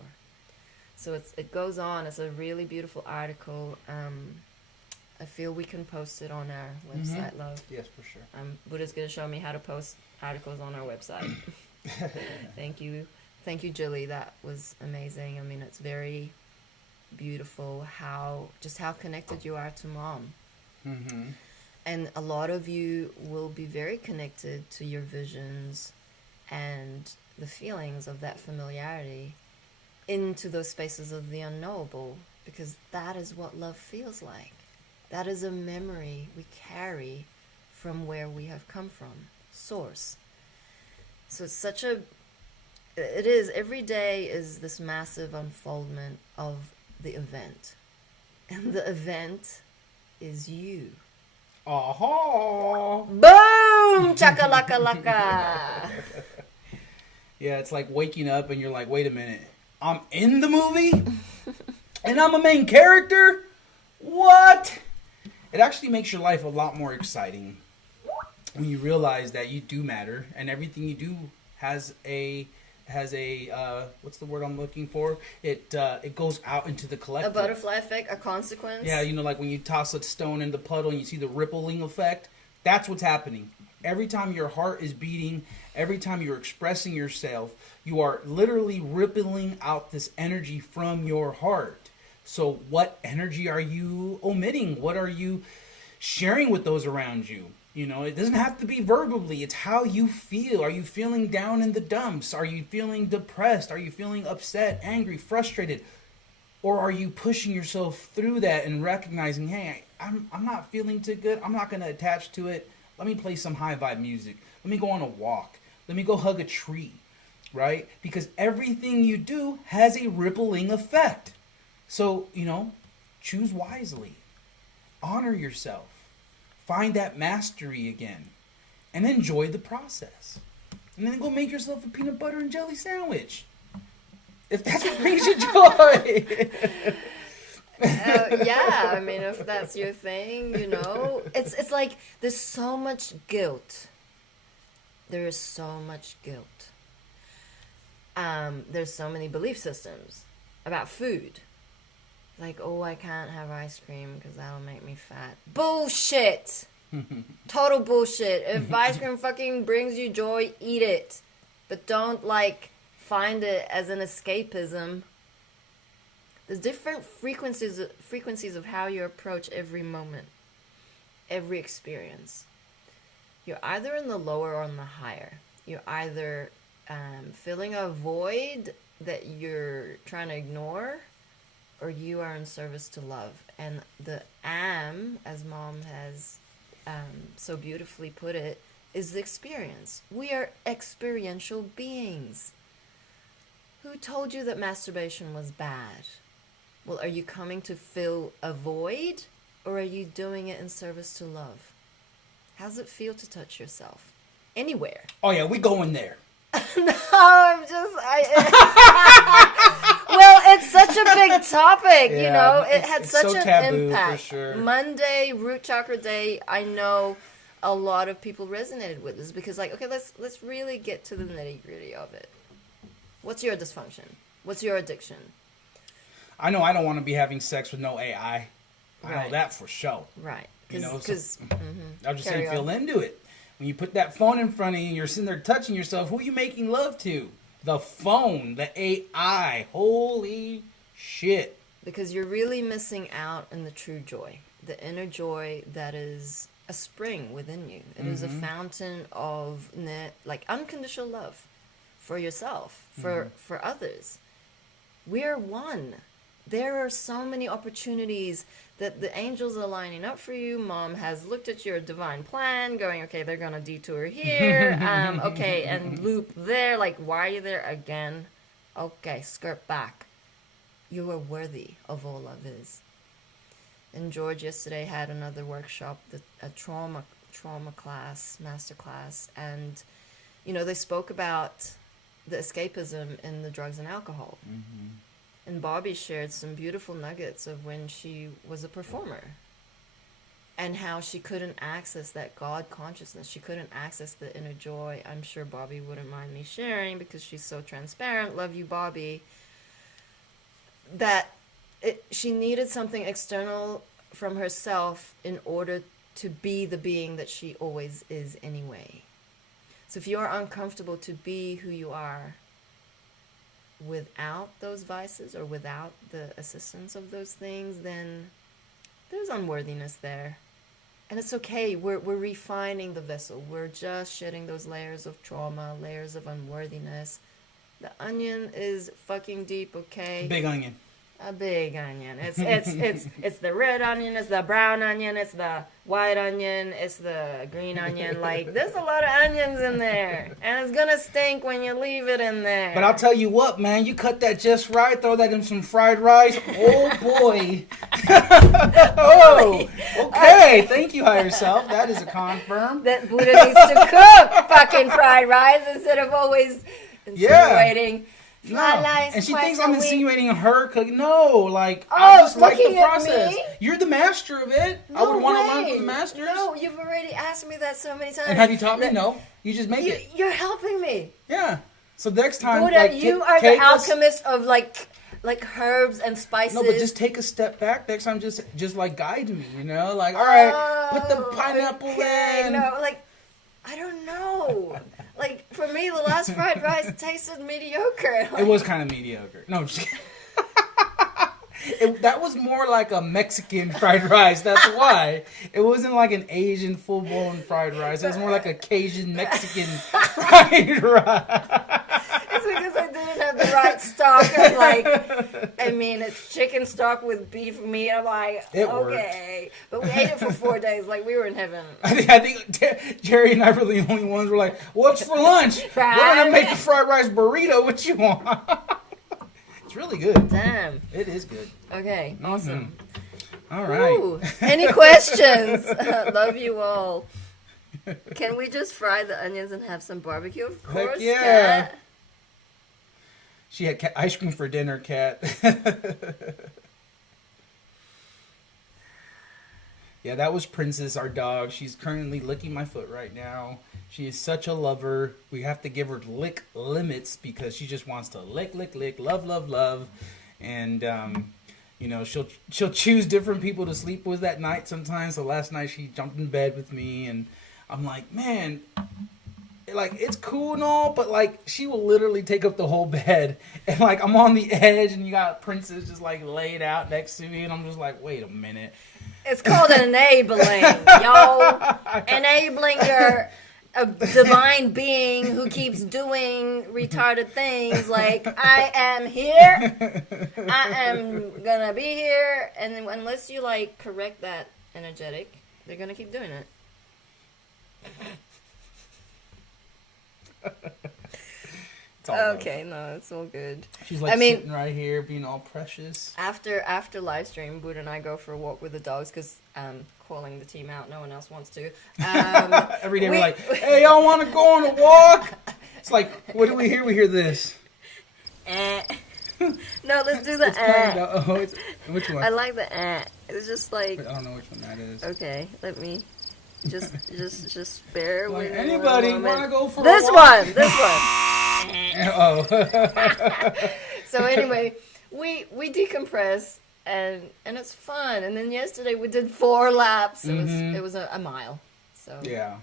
So it goes on. It's a really beautiful article. I feel we can post it on our website, love. Yes, for sure. Buddha's going to show me how to post articles on our website. Thank you. Thank you, Jilly. That was amazing. I mean, it's very beautiful how connected you are to Mom. Mm-hmm. And a lot of you will be very connected to your visions and the feelings of that familiarity into those spaces of the unknowable, because that is what love feels like. That is a memory we carry from where we have come from, source. So every day is this massive unfoldment of the event. And the event is you. Aha! Boom! Chakalaka-laka! Yeah, it's like waking up and you're like, wait a minute, I'm in the movie? And I'm a main character? What? It actually makes your life a lot more exciting when you realize that you do matter and everything you do has a what's the word I'm looking for? It goes out into the collective. A butterfly effect, a consequence. Yeah, like when you toss a stone in the puddle and you see the rippling effect. That's what's happening. Every time your heart is beating, every time you're expressing yourself, you are literally rippling out this energy from your heart. So what energy are you omitting? What are you sharing with those around you? It doesn't have to be verbally. It's how you feel. Are you feeling down in the dumps? Are you feeling depressed? Are you feeling upset, angry, frustrated? Or are you pushing yourself through that and recognizing, hey, I'm not feeling too good. I'm not going to attach to it. Let me play some high vibe music. Let me go on a walk. Let me go hug a tree, right? Because everything you do has a rippling effect. So, choose wisely. Honor yourself. Find that mastery again. And enjoy the process. And then go make yourself a peanut butter and jelly sandwich. If that's what brings you joy. Yeah, I mean, if that's your thing, it's like there's so much guilt. There is so much guilt. There's so many belief systems about food. Like, oh, I can't have ice cream because that'll make me fat. Bullshit! Total bullshit. If ice cream fucking brings you joy, eat it. But don't, find it as an escapism. There's different frequencies of how you approach every moment, every experience. You're either in the lower or in the higher. You're either filling a void that you're trying to ignore, or you are in service to love. And the am, as Mom has so beautifully put it, is the experience. We are experiential beings. Who told you that masturbation was bad? Well, are you coming to fill a void, or are you doing it in service to love? How does it feel to touch yourself? Anywhere. Oh, yeah, we going there. No, well, it's such a big topic, Yeah, It had such so an taboo, impact. for sure. Monday, Root Chakra Day, I know a lot of people resonated with this because, like, okay, let's really get to the nitty gritty of it. What's your dysfunction? What's your addiction? I know I don't want to be having sex with no AI. I know Right. that for sure. Right. You know, Because I'm just Carry saying, feel on. into it. When you put that phone in front of you and you're sitting there touching yourself, who are you making love to? The phone, the AI. Holy shit. because you're really missing out on the true joy, the inner joy that is a spring within you. It is a fountain of like unconditional love for yourself, for others. We're one. There are so many opportunities that the angels are lining up for you. Mom has looked at your divine plan, going, okay, they're going to detour here. Okay, and loop there. Like, why are you there again? Okay, skirt back. You are worthy of all of this. And George yesterday had another workshop, a trauma class, master class. And, you know, they spoke about the escapism in the drugs and alcohol. And Bobby shared some beautiful nuggets of when she was a performer and how she couldn't access that God consciousness. She couldn't access the inner joy. I'm sure Bobby wouldn't mind me sharing because she's so transparent. Love you, Bobby. That she needed something external from herself in order to be the being that she always is anyway. So if you're uncomfortable to be who you are, without those vices or without the assistance of those things, then there's unworthiness there. And it's okay. We're refining the vessel. We're just shedding those layers of trauma, layers of unworthiness. The onion is fucking deep, okay? Big onion. A big onion. It's the red onion, it's the brown onion, it's the white onion, it's the green onion. Like, there's a lot of onions in there. And it's gonna stink when you leave it in there. But I'll tell you what, man, you cut that just right, throw that in some fried rice. Oh, boy. Oh, okay. Thank you, higher self. That is a confirm. That Buddha needs to cook fucking fried rice instead of always insinuating fried rice And she twice thinks a I'm week. insinuating her cooking. No, like, Oh, I just like the looking at process. me? You're the master of it. I would want to learn from the masters. No, you've already asked me that so many times. And have you taught me? No. You just make it. You're helping me. Yeah. So next time, Buddha, like, you are the take us- alchemist of like herbs and spices. No, but just take a step back next time. Just like guide me, you know? Like, all right, put the pineapple in. No, like, I don't know. Like, for me, the last fried rice tasted mediocre. It was kind of mediocre. No, I'm just kidding. That was more like a Mexican fried rice. That's why. It wasn't like an Asian full-blown fried rice. It was more like a Cajun Mexican fried rice. It's because I didn't have the right stock of, like, I mean, it's chicken stock with beef meat. I'm like, It okay. But we ate it for 4 days. Like, we were in heaven. I think Jerry and I were the only ones who were like, what's for lunch? We're going to make a fried rice burrito. What you want? It's really good. Damn. It is good. Okay, awesome. All right. Ooh, any questions? Love you all. Can we just fry the onions and have some barbecue? Of Heck course, yeah. Kat. She had ice cream for dinner, Kat. Yeah, that was Princess, our dog. She's currently licking my foot right now. She is such a lover. We have to give her lick limits because she just wants to lick, love, love, love. And, you know, she'll choose different people to sleep with at night sometimes. So last night she jumped in bed with me and I'm like, man, like, it's cool and all, but, like, she will literally take up the whole bed. And, like, I'm on the edge and you got Princess just, like, laid out next to me. And I'm just like, wait a minute. It's called enabling, yo. Enabling a divine being who keeps doing retarded things like, I am here, I am gonna be here, and then unless you, like, correct that energetic, they're gonna keep doing it. It's all love. Okay, no, it's all good. She's like sitting right here, being all precious. After live stream, Buddha and I go for a walk with the dogs because calling the team out, no one else wants to. Every day we're like, hey, y'all want to go on a walk? It's like, what do we hear? We hear this. No, let's do the Which one? I like the It's just like, I don't know which one that is. okay, let me. Just bear Like, with me. anybody one want to moment. go for This a walk? one. Oh. So anyway, we decompress and it's fun. And then yesterday we did 4 laps. It was a mile. So Yeah.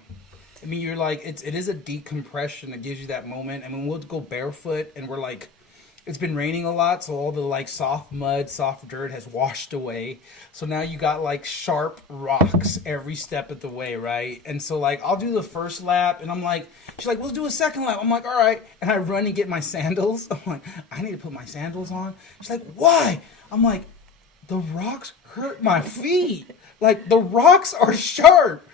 I mean, you're like, it is a decompression that gives you that moment. I mean, we'll go barefoot and we're like, it's been raining a lot, so all the like soft mud, soft dirt has washed away. So now you got like sharp rocks every step of the way, right? And so like, I'll do the first lap and I'm like, she's like, we'll do a second lap. I'm like, all right. And I run and get my sandals. I'm like, I need to put my sandals on. She's like, why? I'm like, the rocks hurt my feet. Like, the rocks are sharp.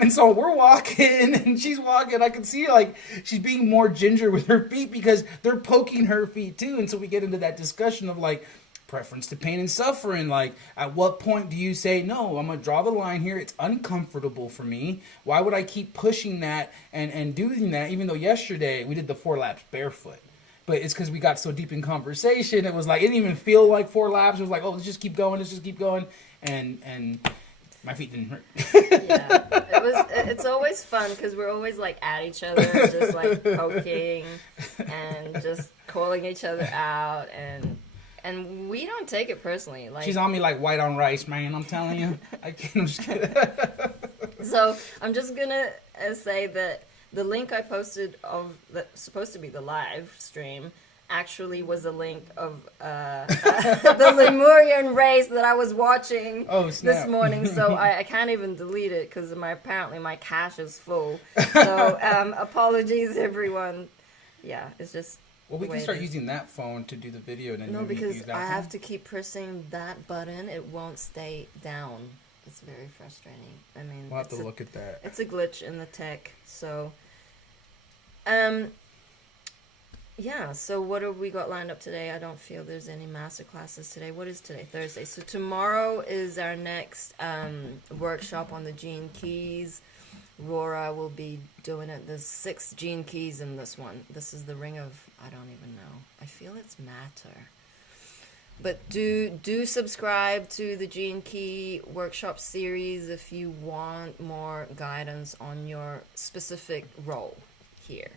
And so we're walking, and she's walking. I can see, like, she's being more ginger with her feet because they're poking her feet, too. And so we get into that discussion of, like, preference to pain and suffering. Like, at what point do you say, no, I'm going to draw the line here. It's uncomfortable for me. Why would I keep pushing that and doing that, even though yesterday we did the 4 laps barefoot? But it's because we got so deep in conversation. It was like, it didn't even feel like 4 laps. It was like, oh, let's just keep going. Let's just keep going. And my feet didn't hurt. yeah, it's always fun because we're always like at each other, just like poking and just calling each other out, and we don't take it personally. Like, She's on me like white on rice, man. I'm telling you. I can't. I'm just kidding. so I'm just gonna say that the link I posted of that's supposed to be the live stream actually was a link of the Lemurian race that I was watching this morning, so I can't even delete it because apparently my cache is full. So apologies, everyone. Yeah, it's just. Well, we can start using that phone to do the video. And then No, maybe because use that I one. have to keep pressing that button. It won't stay down. It's very frustrating. I mean, We'll have to look at that. It's a glitch in the tech. So, yeah, so what have we got lined up today? I don't feel there's any master classes today. What is today? Thursday. So tomorrow is our next workshop on the gene keys. Rora will be doing it. There's 6 gene keys in this one. This is the ring of, I don't even know. I feel it's matter. But do subscribe to the Gene Key workshop series if you want more guidance on your specific role here.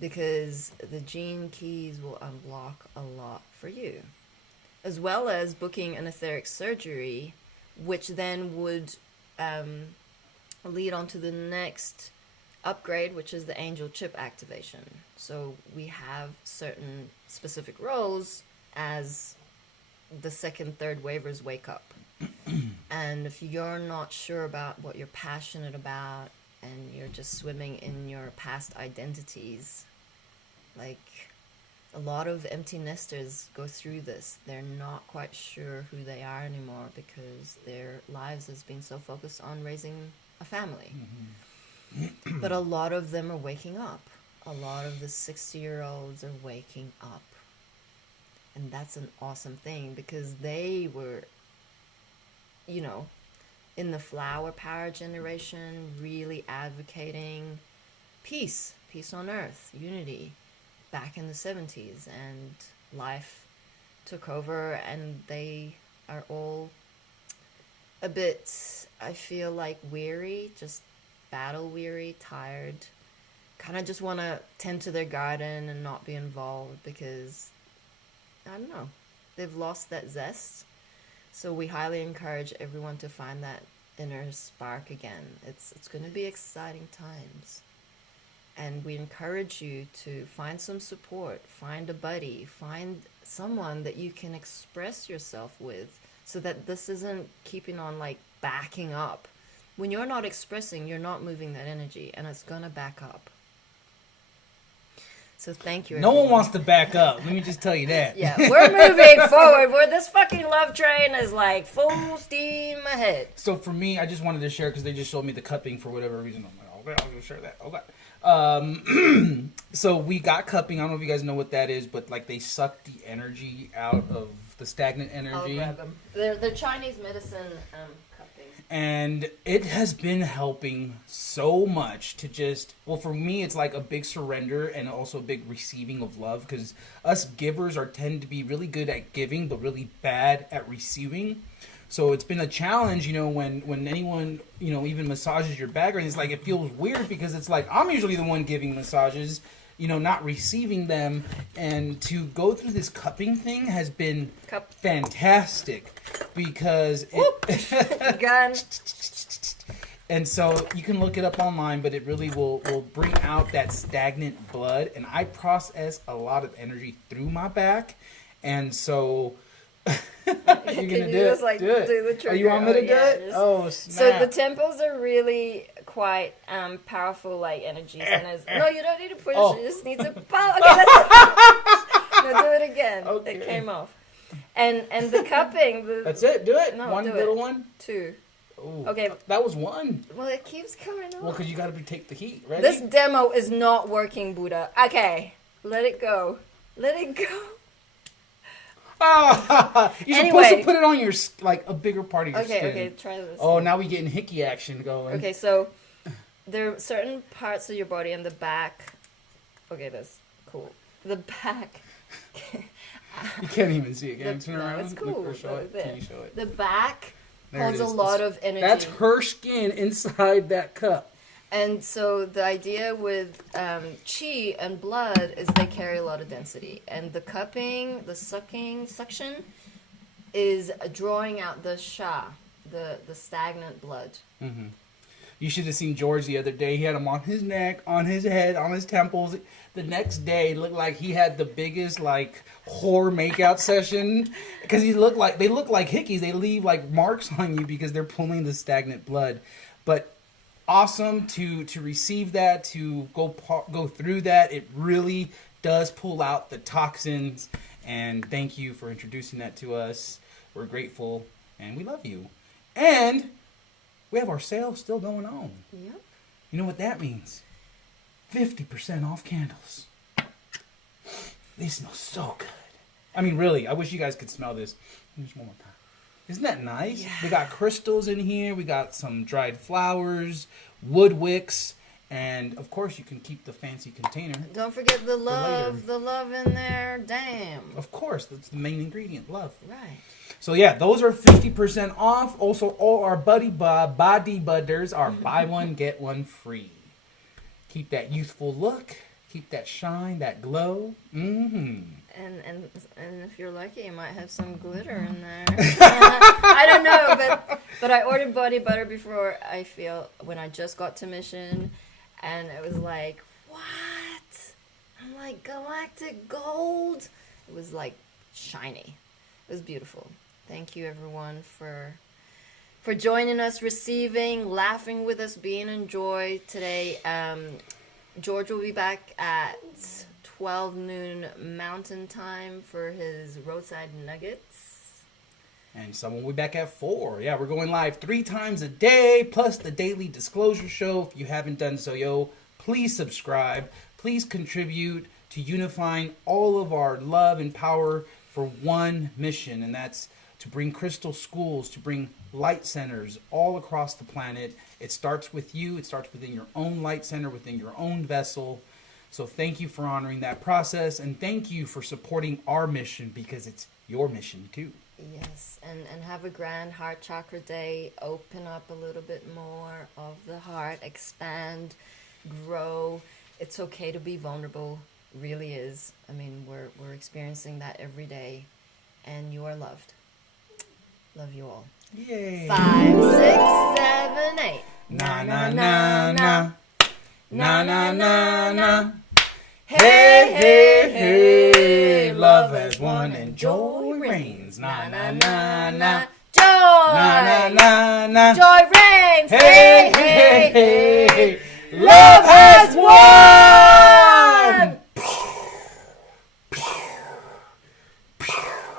Because the Gene Keys will unlock a lot for you. As well as booking an etheric surgery, which then would lead on to the next upgrade, which is the angel chip activation. So we have certain specific roles as the second, third waivers wake up. And if you're not sure about what you're passionate about and you're just swimming in your past identities, like a lot of empty nesters go through this. They're not quite sure who they are anymore because their lives has been so focused on raising a family. Mm-hmm. But a lot of them are waking up. A lot of the 60-year-olds are waking up. And that's an awesome thing because they were, you know, in the flower power generation, really advocating peace on earth, unity, back in the 70s. And life took over and they are all a bit, I feel like, weary, just battle weary, tired, kind of just want to tend to their garden and not be involved because, I don't know, they've lost that zest. So we highly encourage everyone to find that inner spark again. It's going to be exciting times. And we encourage you to find some support, find a buddy, find someone that you can express yourself with so that this isn't keeping on like backing up. When you're not expressing, you're not moving that energy and it's going to back up. So thank you, everyone. No one wants to back up. Let me just tell you that. Yeah, we're moving forward. This fucking love train is like full steam ahead. So for me, I just wanted to share because they just showed me the cupping for whatever reason. I'm like, okay, I'll just share that. Okay. So we got cupping. I don't know if you guys know what that is, but like they suck the energy out of the stagnant energy. I'll grab them. They're Chinese medicine cupping. And it has been helping so much to just, well, for me, it's like a big surrender and also a big receiving of love because us givers tend to be really good at giving, but really bad at receiving. So it's been a challenge, when anyone, even massages your back, and it's like it feels weird because it's like I'm usually the one giving massages, not receiving them, and to go through this cupping thing has been fantastic because Gun. And so you can look it up online, but it really will bring out that stagnant blood. And I process a lot of energy through my back. And so you're going to do it. Like, do it. do the trigger. Oh, you want me to do it? Just... Oh, snap. So the temples are really quite powerful, like, energies. No, you don't need to push. You just need to... Okay, that's it. No, do it again. Okay. It came off. And the cupping... That's it. Do it. No, one do little it. one. 2. Ooh, okay. That was 1. Well, it keeps coming off. Well, because you got to take the heat, right? This demo is not working, Buddha. Okay. Let it go. Let it go. You're supposed to put it on your, like, a bigger part of your skin. Okay, try this. Oh, now we're getting hickey action going. Okay, so there are certain parts of your body in the back. Okay, that's cool. The back. You can't even see it. Can you turn around? That's cool. Or show it. Can you show it? The back There holds it a is. lot of energy. That's her skin inside that cup. And so the idea with chi and blood is they carry a lot of density. And the cupping, the suction, is drawing out the sha, the stagnant blood. Mm-hmm. You should have seen George the other day. He had them on his neck, on his head, on his temples. The next day, it looked like he had the biggest, like, whore makeout session. Because they look like hickeys. They leave, like, marks on you because they're pulling the stagnant blood. But awesome to receive that, to go through that. It really does pull out the toxins. And thank you for introducing that to us. We're grateful, and we love you. And we have our sale still going on. Yep. You know what that means? 50% off candles. They smell so good. I mean, really, I wish you guys could smell this. Just one more time. Isn't that nice? Yeah. We got crystals in here. We got some dried flowers, wood wicks, and of course you can keep the fancy container. Don't forget the love in there. Damn. Of course, that's the main ingredient, love. Right. So yeah, those are 50% off. Also, all our body budders are buy one, get one free. Keep that youthful look. Keep that shine, that glow. Mm-hmm. And if you're lucky, you might have some glitter in there. I don't know, but I ordered body butter before when I just got to Mission, and it was like, what? I'm like, galactic gold. It was like shiny. It was beautiful. Thank you everyone for joining us, receiving, laughing with us, being in joy today. George will be back at 12 noon Mountain Time for his roadside nuggets. And someone will be back at 4. Yeah, we're going live 3 times a day, plus the daily disclosure show. If you haven't done so, please subscribe. Please contribute to unifying all of our love and power for one mission, and that's to bring crystal schools, to bring light centers all across the planet. It starts with you. It starts within your own light center, within your own vessel. So thank you for honoring that process, and thank you for supporting our mission, because it's your mission too. Yes, and have a grand heart chakra day. Open up a little bit more of the heart, expand, grow. It's okay to be vulnerable, really is. I mean, we're experiencing that every day, and you are loved. Love you all. Yay. 5, 6, 7, 8. Na na na na. Na na na na. Hey, hey, hey. Love as one and joy reigns. Na na na na. Joy. Na na na na. Joy reigns. Hey, hey, hey. Love has won.